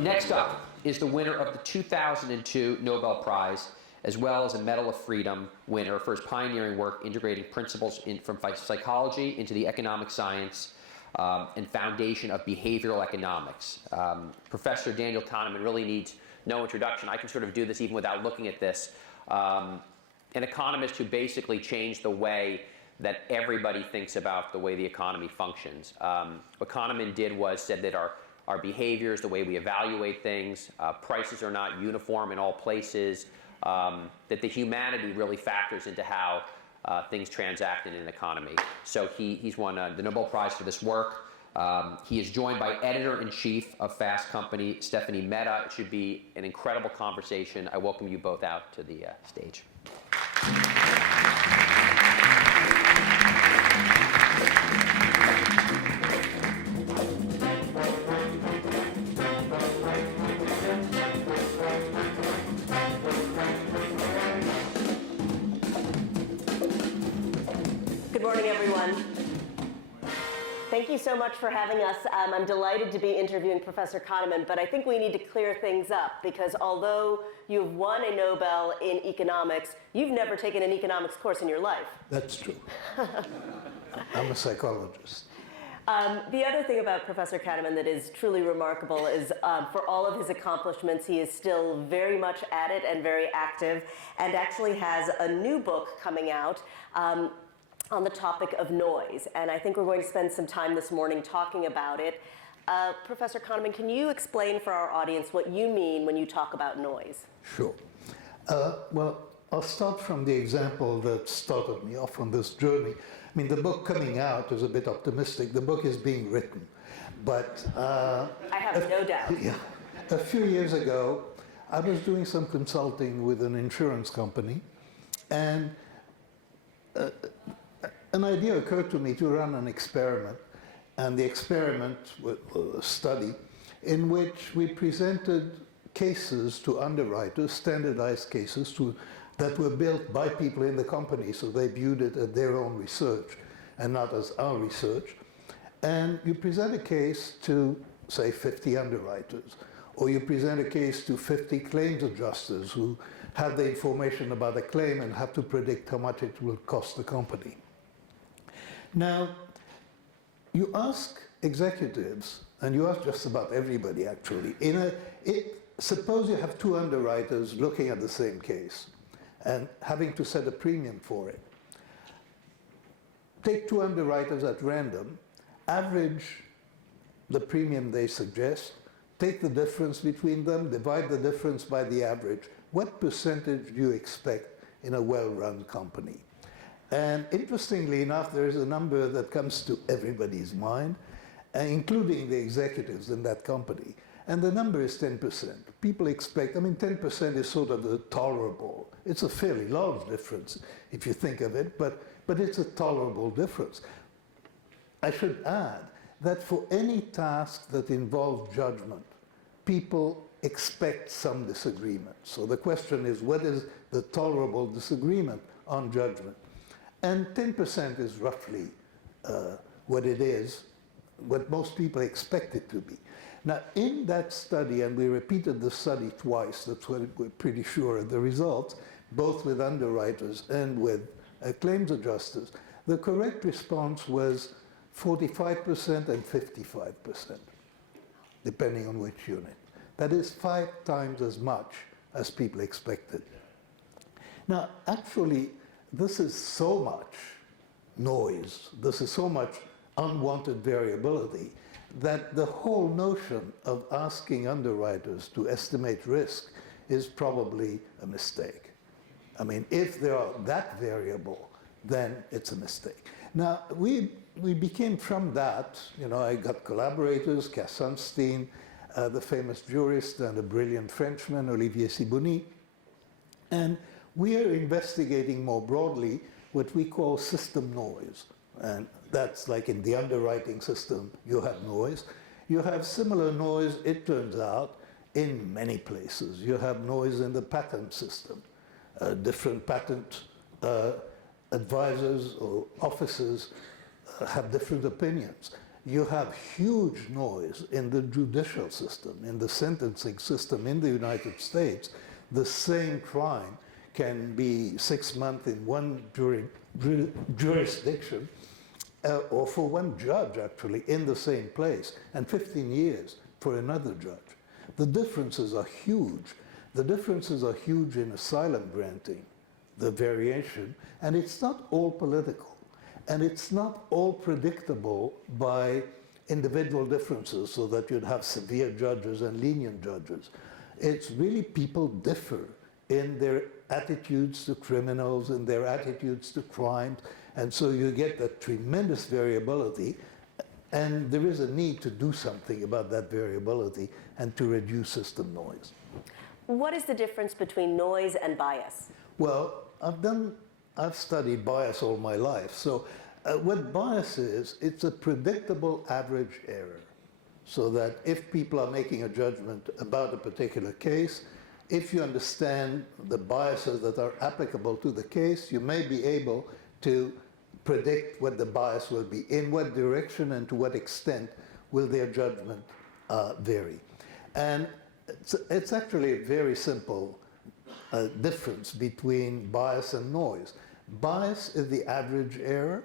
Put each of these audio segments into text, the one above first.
Next up is the winner of the 2002 Nobel Prize, as well as a Medal of Freedom winner for his pioneering work integrating principles from psychology into the economic science and foundation of behavioral economics. Professor Daniel Kahneman really needs no introduction. I can sort of do this even without looking at this. An economist who basically changed the way that everybody thinks about the way the economy functions. What Kahneman did was said that our behaviors, the way we evaluate things, prices are not uniform in all places, that the humanity really factors into how things transact in an economy. So he's won the Nobel Prize for this work. He is joined by editor-in-chief of Fast Company, Stephanie Mehta. It should be an incredible conversation. I welcome you both out to the stage. Good morning, everyone. Thank you so much for having us. I'm delighted to be interviewing Professor Kahneman, but I think we need to clear things up because although you've won a Nobel in economics, you've never taken an economics course in your life. That's true. I'm a psychologist. The other thing about Professor Kahneman that is truly remarkable is for all of his accomplishments, he is still very much at it and very active, and actually has a new book coming out on the topic of noise. And I think we're going to spend some time this morning talking about it. Professor Kahneman, can you explain for our audience what you mean when you talk about noise? Sure. Well, I'll start from the example that started me off on this journey. I mean, the book coming out is a bit optimistic. The book is being written. But I have no doubt. Yeah, a few years ago, I was doing some consulting with an insurance company, and an idea occurred to me to run an experiment, and the experiment was a study in which we presented cases to underwriters, standardized cases that were built by people in the company, so they viewed it as their own research and not as our research. And you present a case to, say, 50 underwriters, or you present a case to 50 claims adjusters who have the information about a claim and have to predict how much it will cost the company. Now, you ask executives, and you ask just about everybody actually, suppose you have two underwriters looking at the same case and having to set a premium for it. Take two underwriters at random, average the premium they suggest, take the difference between them, divide the difference by the average. What percentage do you expect in a well-run company? And interestingly enough, there is a number that comes to everybody's mind, including the executives in that company. And the number is 10%. People expect, 10% is sort of the tolerable. It's a fairly large difference if you think of it, but it's a tolerable difference. I should add that for any task that involves judgment, people expect some disagreement. So the question is, what is the tolerable disagreement on judgment? And 10% is roughly what it is, what most people expect it to be. Now, in that study, and we repeated the study twice, that's what we're pretty sure of the results, both with underwriters and with claims adjusters, the correct response was 45% and 55%, depending on which unit. That is 5 times as much as people expected. Now, actually, this is so much noise, this is so much unwanted variability, that the whole notion of asking underwriters to estimate risk is probably a mistake. I mean, if they are that variable, then it's a mistake. Now, we became from that, I got collaborators, Cass Sunstein, the famous jurist, and a brilliant Frenchman, Olivier Sibony, and we are investigating more broadly what we call system noise. And that's like in the underwriting system, you have noise. You have similar noise, it turns out, in many places. You have noise in the patent system. Different patent advisors or officers have different opinions. you have huge noise in the judicial system, in the sentencing system in the United States. The same crime can be 6 months in one jurisdiction, or for one judge actually in the same place, and 15 years for another judge. The differences are huge. The differences are huge in asylum granting, the variation, and it's not all political. And it's not all predictable by individual differences so that you'd have severe judges and lenient judges. It's really people differ in their attitudes to criminals, in their attitudes to crimes, and so you get that tremendous variability, and there is a need to do something about that variability and to reduce system noise. What is the difference between noise and bias? Well, I've studied bias all my life. So what bias is, it's a predictable average error. So that if people are making a judgment about a particular case, if you understand the biases that are applicable to the case, you may be able to predict what the bias will be, in what direction and to what extent will their judgment vary. And it's actually a very simple difference between bias and noise. Bias is the average error,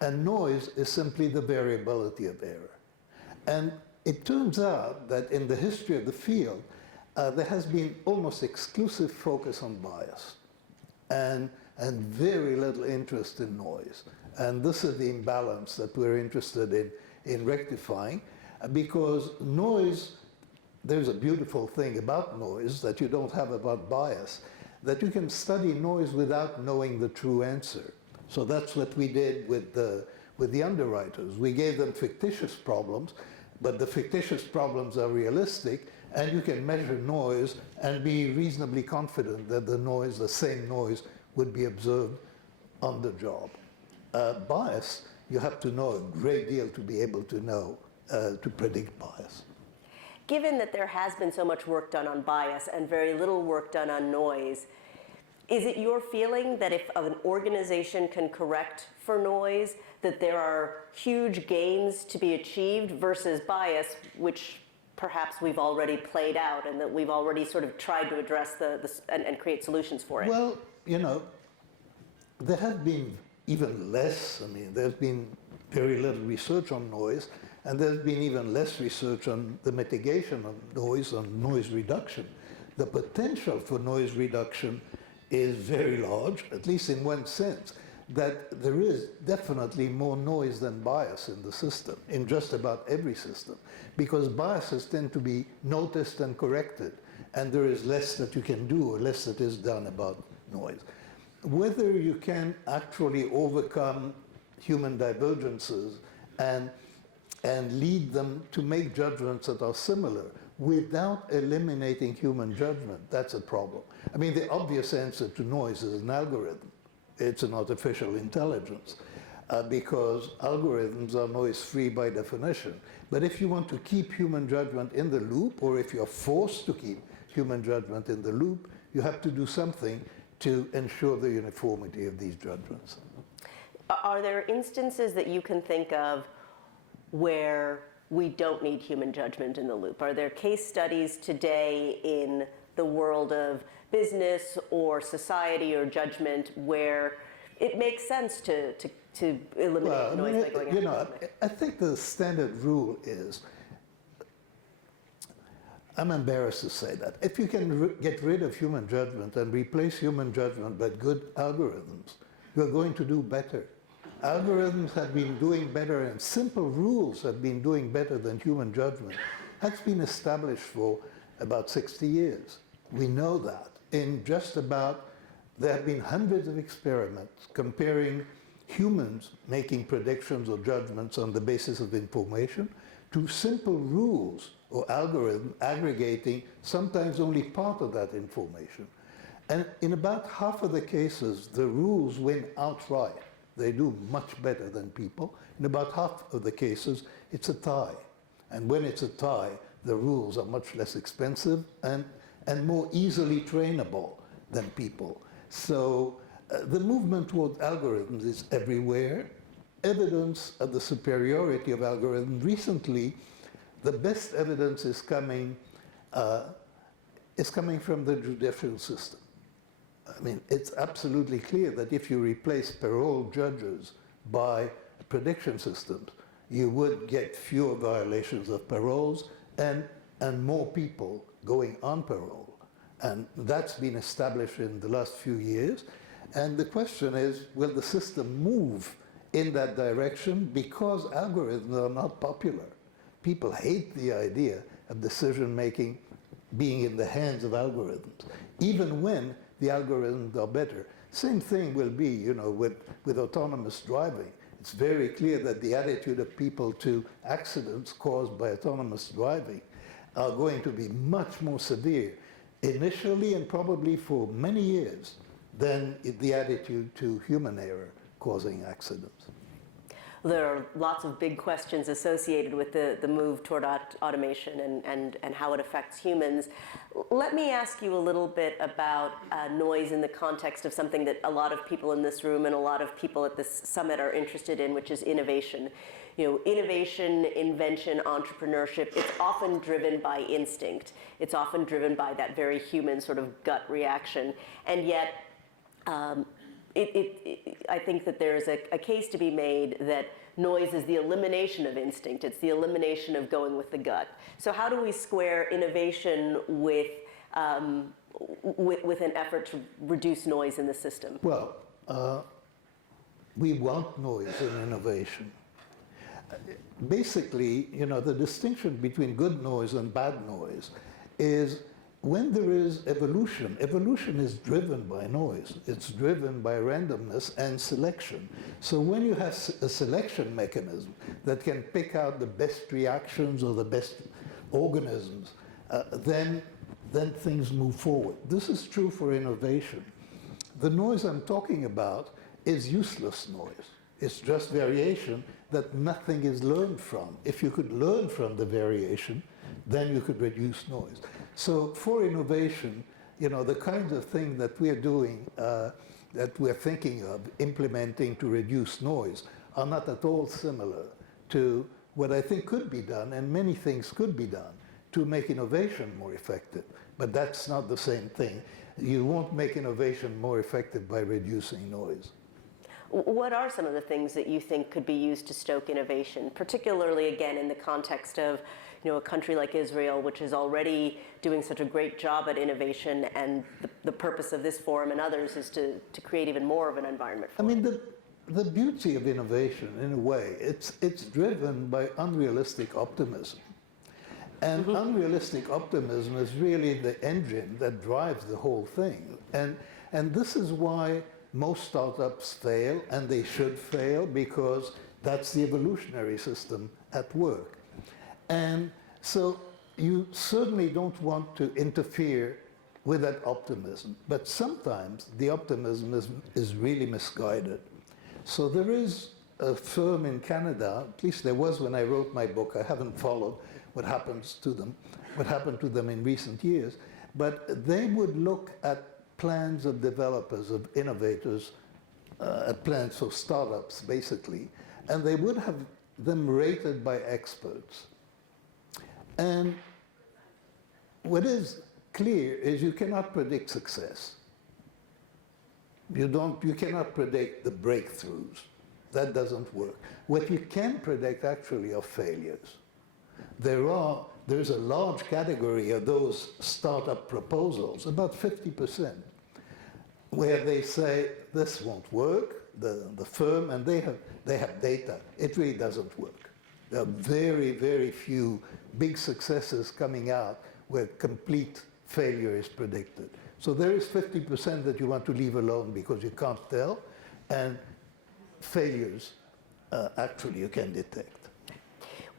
and noise is simply the variability of error. And it turns out that in the history of the field, there has been almost exclusive focus on bias and very little interest in noise. And this is the imbalance that we're interested in rectifying, because noise, there's a beautiful thing about noise that you don't have about bias, that you can study noise without knowing the true answer. So that's what we did with the underwriters. We gave them fictitious problems, but the fictitious problems are realistic, and you can measure noise and be reasonably confident that the noise, the same noise, would be observed on the job. Bias, you have to know a great deal to be able to know, to predict bias. Given that there has been so much work done on bias and very little work done on noise, is it your feeling that if an organization can correct for noise, that there are huge gains to be achieved versus bias, which perhaps we've already played out and that we've already sort of tried to address and create solutions for it? Well, you know, there have been even less, there's been very little research on noise, and there's been even less research on the mitigation of noise, on noise reduction. The potential for noise reduction is very large, at least in one sense, that there is definitely more noise than bias in the system, in just about every system, because biases tend to be noticed and corrected, and there is less that you can do or less that is done about noise. Whether you can actually overcome human divergences and lead them to make judgments that are similar without eliminating human judgment, that's a problem. The obvious answer to noise is an algorithm. It's an artificial intelligence, because algorithms are noise-free by definition. But if you want to keep human judgment in the loop, or if you're forced to keep human judgment in the loop, you have to do something to ensure the uniformity of these judgments. Are there instances that you can think of where we don't need human judgment in the loop? Are there case studies today in the world of business or society or judgment where it makes sense to eliminate noise by going after I think the standard rule is, I'm embarrassed to say that, if you can get rid of human judgment and replace human judgment by good algorithms, you're going to do better. Algorithms have been doing better, and simple rules have been doing better than human judgment. That's been established for about 60 years. We know that. There have been hundreds of experiments comparing humans making predictions or judgments on the basis of information to simple rules or algorithms aggregating sometimes only part of that information. And in about half of the cases, the rules win outright. They do much better than people. In about half of the cases, it's a tie. And when it's a tie, the rules are much less expensive and more easily trainable than people. So the movement toward algorithms is everywhere, evidence of the superiority of algorithms. Recently, the best evidence is coming from the judicial system. I mean, it's absolutely clear that if you replace parole judges by prediction systems, you would get fewer violations of paroles and more people going on parole. And that's been established in the last few years. And the question is, will the system move in that direction? Because algorithms are not popular. People hate the idea of decision-making being in the hands of algorithms, even when the algorithms are better. Same thing will be, you know, with autonomous driving. It's very clear that the attitude of people to accidents caused by autonomous driving are going to be much more severe initially and probably for many years than the attitude to human error causing accidents. There are lots of big questions associated with the move toward automation and how it affects humans. Let me ask you a little bit about noise in the context of something that a lot of people in this room and a lot of people at this summit are interested in, which is innovation. You know, innovation, invention, entrepreneurship, it's often driven by instinct. It's often driven by that very human sort of gut reaction. And yet, I think that there is a case to be made that noise is the elimination of instinct. It's the elimination of going with the gut. So how do we square innovation with an effort to reduce noise in the system? Well, we want noise in innovation. Basically, you know, the distinction between good noise and bad noise is when there is evolution, evolution is driven by noise. It's driven by randomness and selection. So when you have a selection mechanism that can pick out the best reactions or the best organisms, then things move forward. This is true for innovation. The noise I'm talking about is useless noise. It's just variation that nothing is learned from. If you could learn from the variation, then you could reduce noise. So for innovation, you know, the kinds of things that we're doing, that we're thinking of implementing to reduce noise are not at all similar to what I think could be done, and many things could be done to make innovation more effective. But that's not the same thing. You won't make innovation more effective by reducing noise. What are some of the things that you think could be used to stoke innovation, particularly, again, in the context of, you know, a country like Israel, which is already doing such a great job at innovation, and the purpose of this forum and others is to create even more of an environment for it? I mean, the beauty of innovation, in a way, it's driven by unrealistic optimism. And unrealistic optimism is really the engine that drives the whole thing. And this is why most startups fail, and they should fail, because that's the evolutionary system at work. And so you certainly don't want to interfere with that optimism. But sometimes the optimism is really misguided. So there is a firm in Canada, at least there was when I wrote my book. I haven't followed what happened to them in recent years. But they would look at plans of developers, of innovators, plans for startups, basically, and they would have them rated by experts. And what is clear is you cannot predict success. You cannot predict the breakthroughs. That doesn't work. What you can predict actually are failures. There's a large category of those startup proposals, about 50%, where they say this won't work, the firm, and they have data. It really doesn't work. There are very, very few big successes coming out where complete failure is predicted. So there is 50% that you want to leave alone because you can't tell, and failures actually you can detect.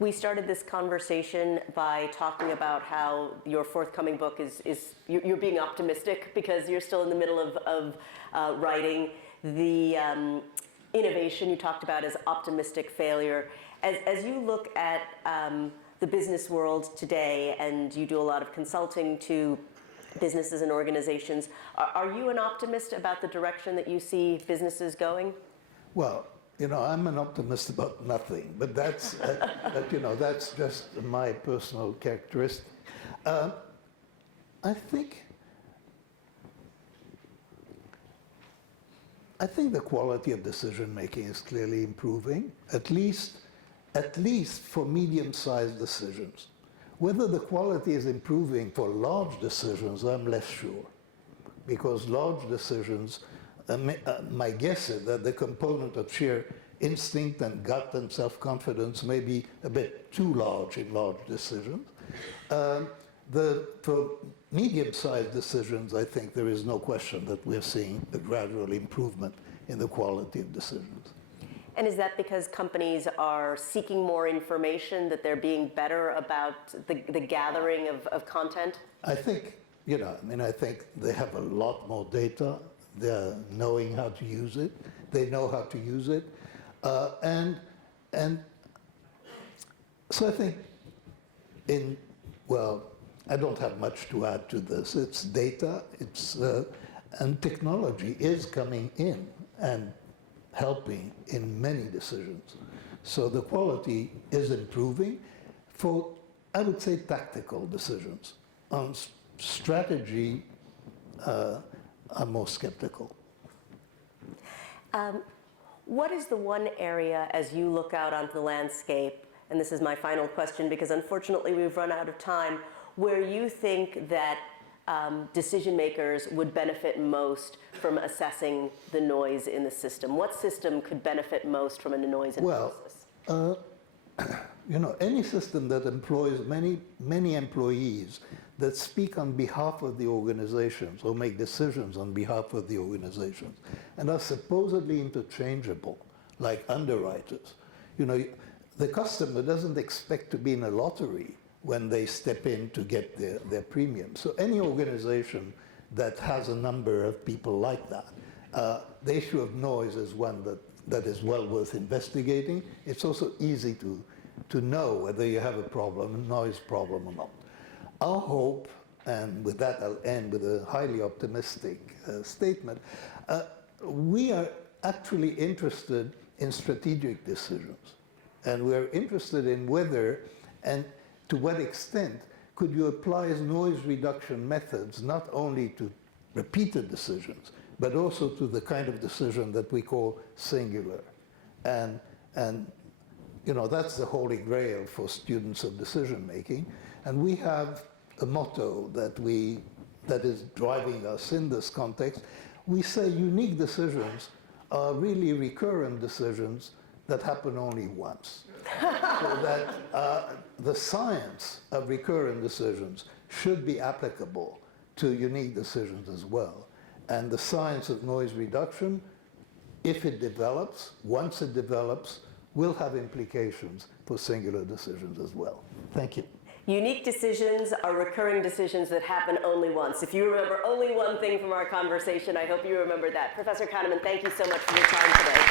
We started this conversation by talking about how your forthcoming book is you're being optimistic because you're still in the middle of writing. The innovation you talked about as optimistic failure. As you look at the business world today, and you do a lot of consulting to businesses and organizations, are you an optimist about the direction that you see businesses going? Well, I'm an optimist about nothing, but that's, that's just my personal characteristic. I think the quality of decision making is clearly improving, at least for medium-sized decisions. Whether the quality is improving for large decisions, I'm less sure, because large decisions, my guess is that the component of sheer instinct and gut and self-confidence may be a bit too large in large decisions. For medium-sized decisions, I think there is no question that we're seeing a gradual improvement in the quality of decisions. And is that because companies are seeking more information, that they're being better about the gathering of content? I think, I think they have a lot more data. They're knowing how to use it. They know how to use it. And so I think I don't have much to add to this. It's data, and technology is coming in and helping in many decisions. So the quality is improving for, I would say, tactical decisions. On strategy, I'm more skeptical. What is the one area, as you look out onto the landscape, and this is my final question because unfortunately we've run out of time, where you think that decision makers would benefit most from assessing the noise in the system? What system could benefit most from a noise analysis? Any system that employs many employees that speak on behalf of the organizations or make decisions on behalf of the organizations and are supposedly interchangeable, like underwriters. The customer doesn't expect to be in a lottery when they step in to get their premium. So any organization that has a number of people like that, the issue of noise is one that is well worth investigating. It's also easy to know whether you have a noise problem or not. Our hope, and with that I'll end with a highly optimistic statement, we are actually interested in strategic decisions. And we're interested in whether and to what extent could you apply noise reduction methods not only to repeated decisions, but also to the kind of decision that we call singular. And that's the holy grail for students of decision making. And we have a motto that is driving us in this context. We say unique decisions are really recurrent decisions that happen only once. So that the science of recurrent decisions should be applicable to unique decisions as well. And the science of noise reduction, if it develops, once it develops, will have implications for singular decisions as well. Thank you. Unique decisions are recurring decisions that happen only once. If you remember only one thing from our conversation, I hope you remember that. Professor Kahneman, thank you so much for your time today.